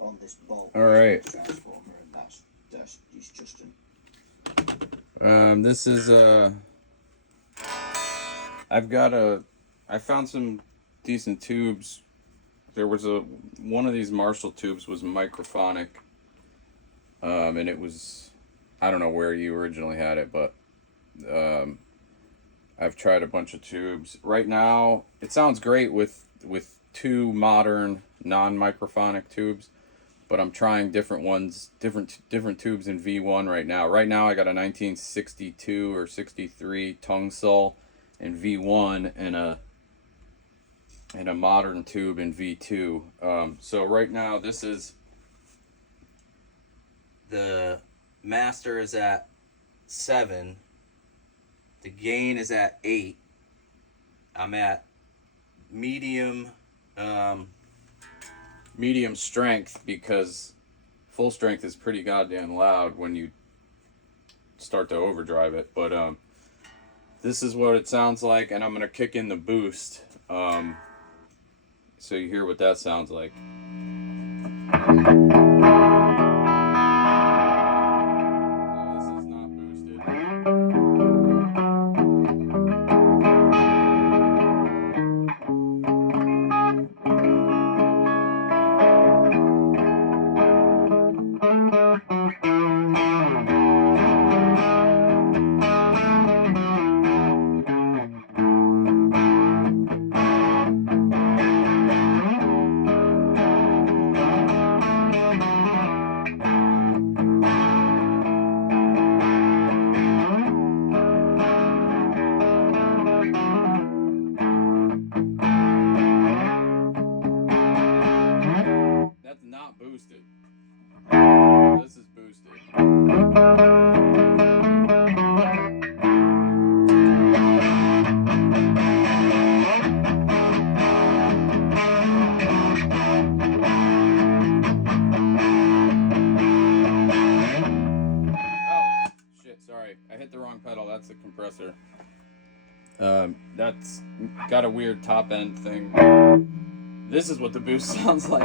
on this bulb transformer, and that's distortion. This is I found some decent tubes. There was one of these Marshall tubes was microphonic, and it was, I don't know where you originally had it, but I've tried a bunch of tubes. Right now, it sounds great with two modern non-microphonic tubes, but I'm trying different ones, different tubes in V1 right now. Right now, I got a 1962 or 63 tongue saw in V1 and a modern tube in V2. So right now, this is the master is at 7. The gain is at 8. I'm at medium strength because full strength is pretty goddamn loud when you start to overdrive it. But this is what it sounds like, and I'm gonna kick in the boost so you hear what that sounds like. This is boosted. Oh, shit, sorry. I hit the wrong pedal. That's the compressor. That's got a weird top end thing. This is what the boost sounds like.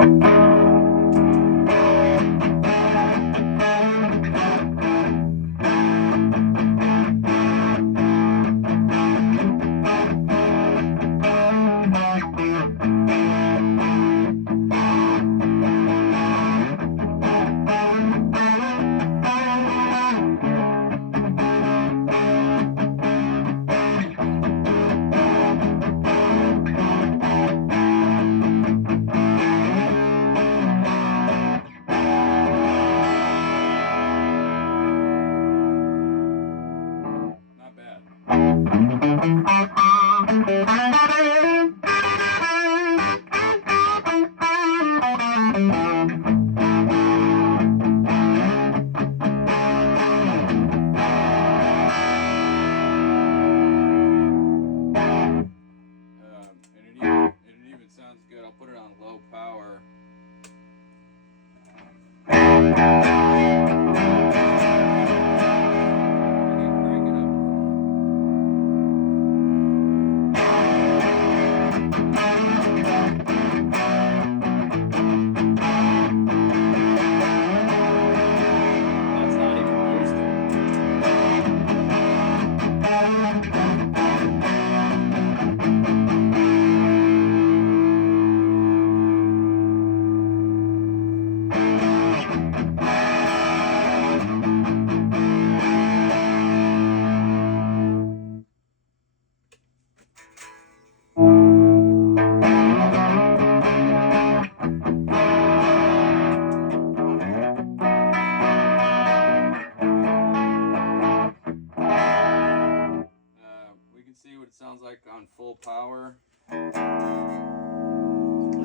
Sounds like on full power. This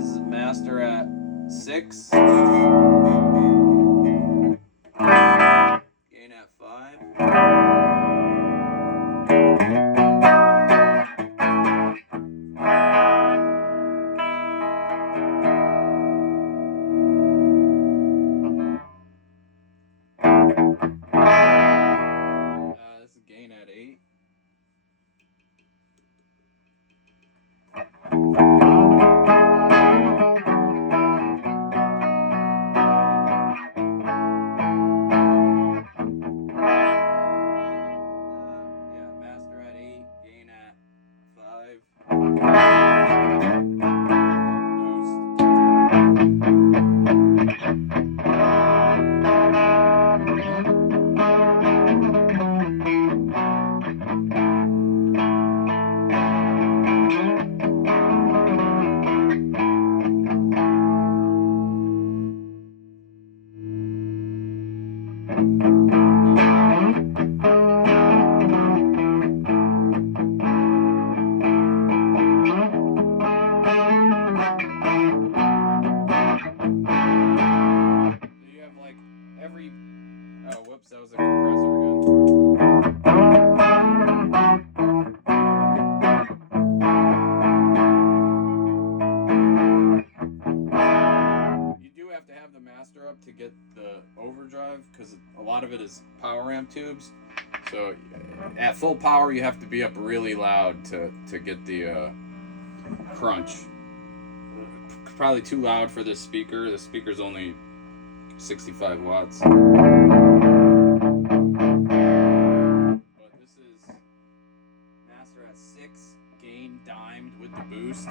is master at 6. Gain at 5. This is gain at 8. master up to get the overdrive because a lot of it is power amp tubes. So at full power, you have to be up really loud to get the crunch. Probably too loud for this speaker. The speaker's only 65 watts. But this is master at 6, gain dimed with the boost.